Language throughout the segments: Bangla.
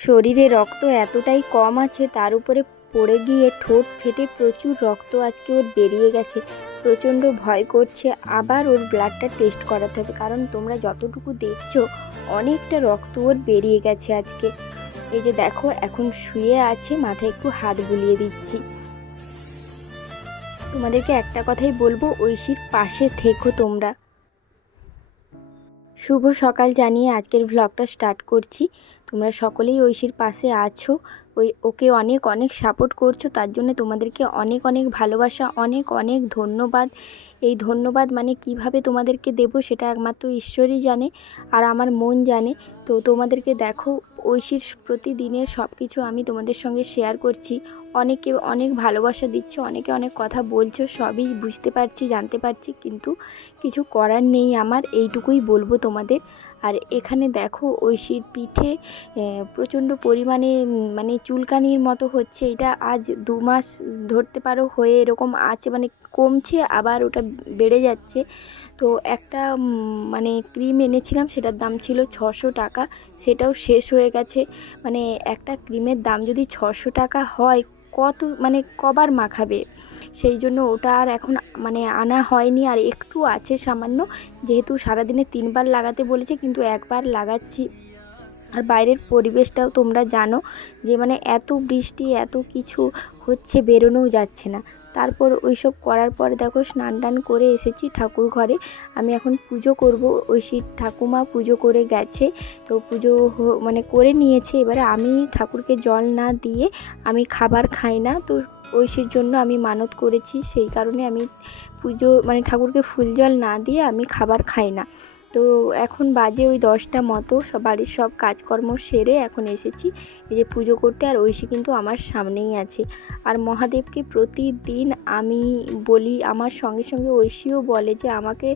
শরীরে রক্ত এতটাই কম আছে, তার উপরে পড়ে গিয়ে ঠোঁট ফেটে প্রচুর রক্ত আজকে ওর বেরিয়ে গেছে। প্রচণ্ড ভয় করছে, আবার ওর ব্লাডটা টেস্ট করাতে হবে, কারণ তোমরা যতটুকু দেখছো অনেকটা রক্ত ওর বেরিয়ে গেছে আজকে। এই যে দেখো এখন শুয়ে আছে, মাথায় একটু হাত বুলিয়ে দিচ্ছি। তোমাদেরকে একটা কথাই বলবো, ঐশীর পাশে থেকো তোমরা। শুভ সকাল জানিয়ে আজকের ভ্লগটা স্টার্ট করছি। তোমরা সকলেই ঐশীর পাশে আছো, ওকে অনেক অনেক সাপোর্ট করছো, তার জন্য তোমাদেরকে অনেক অনেক ভালোবাসা, অনেক অনেক ধন্যবাদ। এই ধন্যবাদ মানে কিভাবে তোমাদেরকে দেব সেটা একমাত্র ঈশ্বরই জানে, আর আমার মন জানে। তো তোমাদেরকে দেখো, ঐশীর প্রতিদিনের সব কিছু আমি তোমাদের সঙ্গে শেয়ার করছি। অনেকে অনেক ভালোবাসা দিচ্ছ, অনেকে অনেক কথা বলছো, সবই বুঝতে পারছি, জানতে পারছি, কিন্তু কিছু করার নেই আমার, এইটুকুই বলবো তোমাদের। আর এখানে দেখো ঐশীর পিঠে প্রচণ্ড পরিমাণে মানে চুলকানির মতো হচ্ছে। এটা আজ 2 মাস ধরতে পারো হয়ে এরকম আছে, মানে কমছে আবার ওটা বেড়ে যাচ্ছে। তো একটা মানে ক্রিম এনেছিলাম, সেটার দাম ছিল 600 টাকা, সেটাও শেষ হয়ে গেছে। মানে একটা ক্রিমের দাম যদি 600 টাকা হয়, কত মানে কবার মাখাবে? সেই জন্য ওটা আর এখন মানে আনা হয়নি। আর একটু আছে সামান্য, যেহেতু সারাদিনে 3 বার লাগাতে বলেছে, কিন্তু একবার লাগাচ্ছি। আর বাইরের পরিবেশটাও তোমরা জানো যে মানে এত বৃষ্টি, এত কিছু হচ্ছে, বেরোনোও যাচ্ছে না। তারপর ওইসব করার পরে দেখো স্নান টান করে এসেছি ঠাকুর ঘরে। আমি এখন পুজো করব। ঐশীর ঠাকুমা পুজো করে গেছে, তো পুজো মানে করে নিয়েছে। এবারে আমি ঠাকুরকে জল না দিয়ে আমি খাবার খাই না, তো ঐশীর জন্য আমি মানত করেছি, সেই কারণে আমি পুজো মানে ঠাকুরকে ফুল জল না দিয়ে আমি খাবার খাই না। তো এখন বাজে ওই 10টা মতো, সব বাড়ির সব কাজকর্ম সেরে এখন এসেছি এই যে পুজো করতে। আর ঐশী কিন্তু আমার সামনেই আছে। আর মহাদেবকে প্রতিদিন আমি বলি, আমার সঙ্গে সঙ্গে ঐশীও বলে যে আমাকে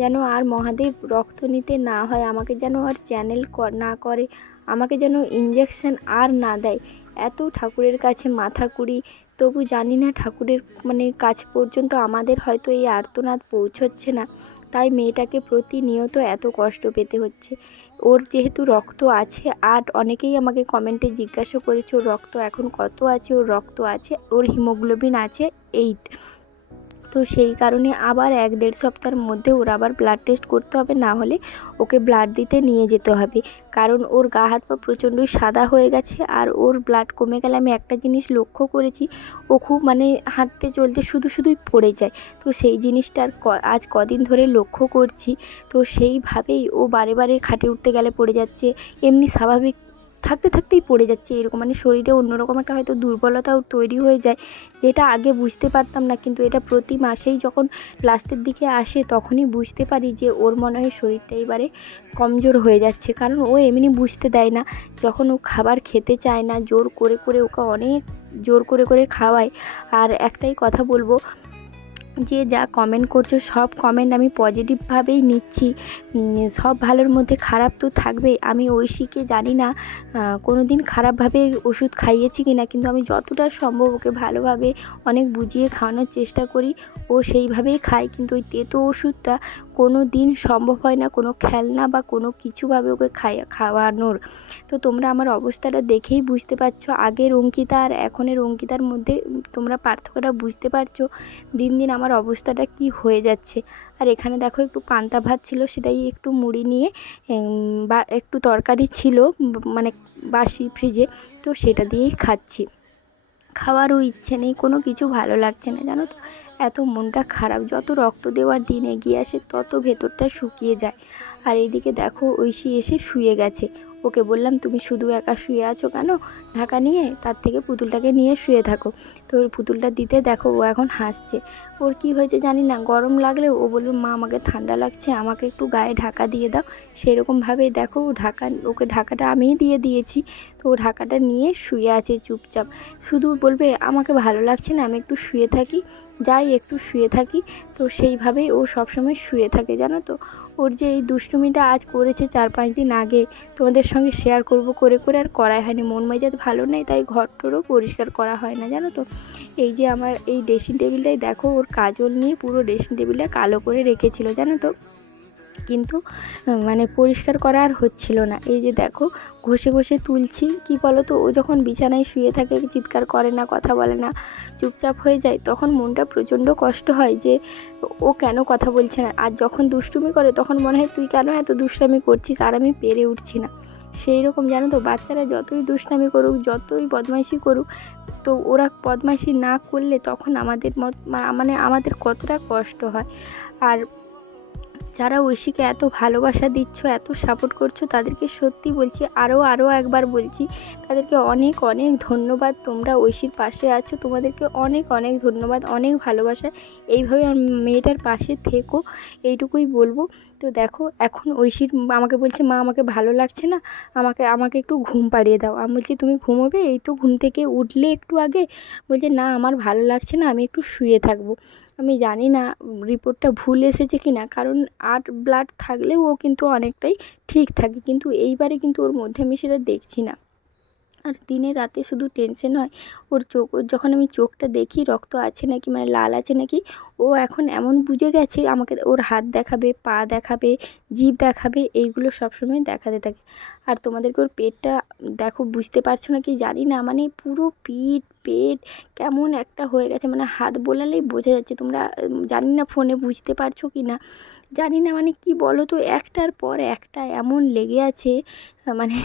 যেন আর মহাদেব রক্ত নিতে না হয়, আমাকে যেন আর চ্যানেল না করে, আমাকে যেন ইঞ্জেকশন আর না দেয়। এত ঠাকুরের কাছে মাথা কুড়ি, তবু জানি না ঠাকুরের মানে কাছ পর্যন্ত আমাদের হয়তো এই আর্তনাদ পৌঁছচ্ছে না, তাই মেয়েটাকে প্রতিনিয়ত এত কষ্ট পেতে হচ্ছে। ওর যেহেতু রক্ত আছে, আর অনেকেই আমাকে কমেন্টে জিজ্ঞাসা করেছে ওর রক্ত এখন কত আছে, ওর রক্ত আছে, ওর হিমোগ্লোবিন আছে 8। তো সেই কারণে আবার 1-1.5 সপ্তাহের মধ্যে ওর আবার ব্লাড টেস্ট করতে হবে, না হলে ওকে ব্লাড দিতে নিয়ে যেতে হবে। কারণ ওর গা হাত পা প্রচণ্ডই সাদা হয়ে গেছে, আর ওর ব্লাড কমে গেলে আমি একটা জিনিস লক্ষ্য করেছি, ও খুব মানে হাঁটতে চলতে শুধুই পড়ে যায়। তো সেই জিনিসটা আজ কদিন ধরে লক্ষ্য করছি। তো সেইভাবেই ও বারে বারে খাটে উঠতে গেলে পড়ে যাচ্ছে, এমনি স্বাভাবিক থাকতেই পড়ে যাচ্ছে এরকম, মানে শরীরে অন্যরকম একটা হয়তো দুর্বলতাও তৈরি হয়ে যায়, যেটা আগে বুঝতে পারতাম না। কিন্তু এটা প্রতি মাসেই যখন লাস্টের দিকে আসে তখনই বুঝতে পারি যে ওর মনে হয় শরীরটা এবারে কমজোর হয়ে যাচ্ছে। কারণ ও এমনি বুঝতে দেয় না, যখন ও খাবার খেতে চায় না, জোর করে ওকে অনেক জোর করে খাওয়ায়। আর একটাই কথা বলবো, যে যা কমেন্ট করছো সব কমেন্ট আমি পজিটিভভাবেই নিচ্ছি। সব ভালোর মধ্যে খারাপ তো থাকবেই। আমি ঐশীকে জানি না কোনো দিন খারাপভাবে ওষুধ খাইয়েছি কিনা, কিন্তু আমি যতটা সম্ভব ওকে ভালোভাবে অনেক বুঝিয়ে খাওয়ানোর চেষ্টা করি, ও সেইভাবেই খায়। কিন্তু ওই তেতো ওষুধটা কোনো দিন সম্ভব হয় না কোনো খেলনা বা কোনো কিছুভাবে ওকে খাওয়ানোর। তো তোমরা আমার অবস্থাটা দেখেই বুঝতে পারছো, আগের অঙ্কিতা আর এখনের অঙ্কিতার মধ্যে তোমরা পার্থক্যটা বুঝতে পারছো। দিন দিন আমার অবস্থাটা কি হয়ে যাচ্ছে। আর এখানে দেখো একটু পান্তা ভাত ছিল, সেটাই একটু মুড়ি নিয়ে বা একটু তরকারি ছিল মানে বাসি ফ্রিজে, তো সেটা দিয়েই খাচ্ছি। খাওয়ারও ইচ্ছে নেই, কোনো কিছু ভালো লাগছে না, জানো তো। এত মনটা খারাপ, যত রক্ত দেওয়ার দিন এগিয়ে আসে তত ভেতরটা শুকিয়ে যায়। আর এইদিকে দেখো ঐশী এসে শুয়ে গেছে। ওকে বললাম তুমি শুধু একা শুয়ে আছো কেন ঢাকা নিয়ে, তার থেকে পুতুলটাকে নিয়ে শুয়ে থাকো। তো ওর পুতুলটা দিতে দেখো ও এখন হাসছে। ওর কি হয়েছে জানি না, গরম লাগলে ও বলবে মা আমাকে ঠান্ডা লাগছে, আমাকে একটু গায়ে ঢাকা দিয়ে দাও। সেরকমভাবেই দেখো ওকে ঢাকাটা আমিই দিয়ে দিয়েছি। তো ও ঢাকাটা নিয়ে শুয়ে আছে চুপচাপ, শুধু বলবে আমাকে ভালো লাগছে না, আমি একটু শুয়ে থাকি, যাই একটু শুয়ে থাকি। তো সেইভাবেই ও সবসময় শুয়ে থাকে, জানো তো। ওর যে এই দুষ্টুমিটা আজ করেছে 4-5 দিন আগে, তোমাদের সঙ্গে শেয়ার করব করে আর করাই হয়নি। মন মেজাজ ভালো নেই, তাই ঘরটরও পরিষ্কার করা হয় না, জানো তো। এই যে আমার এই ড্রেসিং টেবিলটাই দেখো, ওর কাজল নিয়ে পুরো ড্রেসিং টেবিলটা কালো করে রেখেছিল, জানো তো। কিন্তু মানে পরিষ্কার করা আর হচ্ছিল না। এই যে দেখো ঘষে ঘষে তুলছি। কি বলো তো, ও যখন বিছানায় শুয়ে থাকে, চিৎকার করে না, কথা বলে না, চুপচাপ হয়ে যায়, তখন মনটা প্রচণ্ড কষ্ট হয় যে ও কেন কথা বলছে না। আর যখন দুষ্টুমি করে তখন মনে হয় তুই কেন এত দুষ্টামি করছিস, আর আমি পেরে উঠছি না। সেই রকম জানো তো, বাচ্চারা যতই দুষ্টামি করুক, যতই বদমাইশি করুক, তো ওরা বদমাইশি না করলে তখন আমাদের মানে আমাদের কতটা কষ্ট হয়। আর যারা ঐশীকে এত ভালোবাসা দিচ্ছ, এত সাপোর্ট করছো, তাদেরকে সত্যি বলছি, আরও একবার বলছি, তাদেরকে অনেক অনেক ধন্যবাদ। তোমরা ঐশীর পাশে আছো, তোমাদেরকে অনেক অনেক ধন্যবাদ, অনেক ভালোবাসা। এইভাবে মেয়েটার পাশে থেকো, এইটুকুই বলবো। তো দেখো এখন ঐশীর আমাকে বলছে, মা আমাকে ভালো লাগছে না, আমাকে আমাকে একটু ঘুম পাড়িয়ে দাও। আমি বলছি তুমি ঘুমোবে, এই তো ঘুম থেকে উঠলে একটু আগে। বলছে না আমার ভালো লাগছে না, আমি একটু শুয়ে থাকবো। আমি জানি না রিপোর্টটা ভুল এসেছে কি না, কারণ আর ব্লাড থাকলেও ও কিন্তু অনেকটাই ঠিক থাকে, কিন্তু এইবারে কিন্তু ওর মধ্যে আমি সেটা দেখছি না। আর দিনে রাতে শুধু টেনশন হয় ওর চোখ, ওর যখন আমি চোখটা দেখি রক্ত আছে নাকি, মানে লাল আছে নাকি, ও এখন এমন বুঝে গেছে, আমাকে ওর হাত দেখাবে, পা দেখাবে, জিভ দেখাবে, এইগুলো সবসময় দেখাতে থাকে। আর তোমাদেরকে ওর পেটটা দেখো, বুঝতে পারছো না কি জানি না, মানে পুরো পেট কেমন একটা হয়ে গেছে, মানে হাত বোলালেই বোঝা যাচ্ছে। তোমরা জানি না ফোনে বুঝতে পারছো কি না জানি না, মানে কি বলো তো, একটার পর একটা এমন লেগে আছে, মানে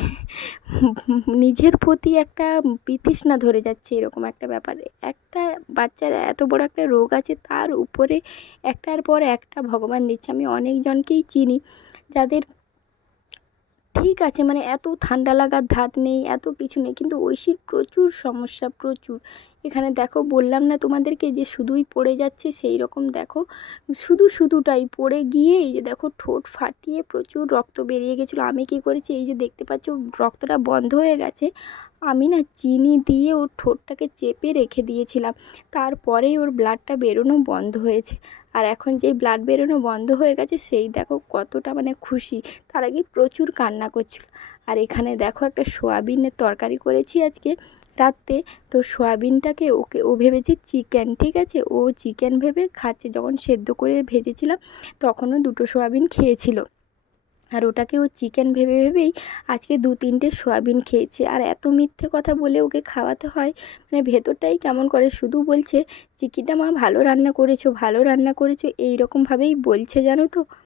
নিজের প্রতি একটা বিতৃষ্ণা ধরে যাচ্ছে, এরকম একটা ব্যাপারে। একটা বাচ্চার এত বড় একটা রোগ আছে, তার উপরে একটার পর একটা ভগবান দিচ্ছে। আমি অনেকজনকেই চিনি যাদের ঠিক আছে, মানে এত ঠান্ডা লাগার ধাত নেই, এত কিছু নেই, কিন্তু ঐশীর প্রচুর সমস্যা, প্রচুর। এখানে দেখো বললাম না তোমাদেরকে যে শুধুই পড়ে যাচ্ছে, সেই রকম দেখো শুধুটাই পড়ে গিয়ে এই যে দেখো ঠোঁট ফাটিয়ে প্রচুর রক্ত বেরিয়ে গেছিলো। আমি কি করেছি, এই যে দেখতে পাচ্ছ রক্তটা বন্ধ হয়ে গেছে, আমি না চিনি দিয়ে ওর ঠোঁটটাকে চেপে রেখে দিয়েছিলাম, তারপরেই ওর ব্লাডটা বেরোনো বন্ধ হয়েছে। আর এখন যেই ব্লাড বেরোনো বন্ধ হয়ে গেছে, সেই দেখো কতটা মানে খুশি, তার আগে প্রচুর কান্না করছিল। আর এখানে দেখো একটা সোয়াবিনের তরকারি করেছি আজকে রাত্রে। তো সোয়াবিনটাকে ও ভেবেছে চিকেন, ঠিক আছে, ও চিকেন ভেবে খাচ্ছে। যখন সেদ্ধ করে ভেজেছিলাম তখনও দুটো সোয়াবিন খেয়েছিল, আর ওটাকে ও চিকেন ভেবে ভেবেই আজকে 2-3টে সোয়াবিন খেয়েছে। আর এত মিথ্যে কথা বলে ওকে খাওয়াতে হয়, মানে ভেতরটাই কেমন করে। শুধু বলছে চিকিটা মা ভালো রান্না করেছো, ভালো রান্না করেছো, এই রকমভাবেই বলছে জানো তো।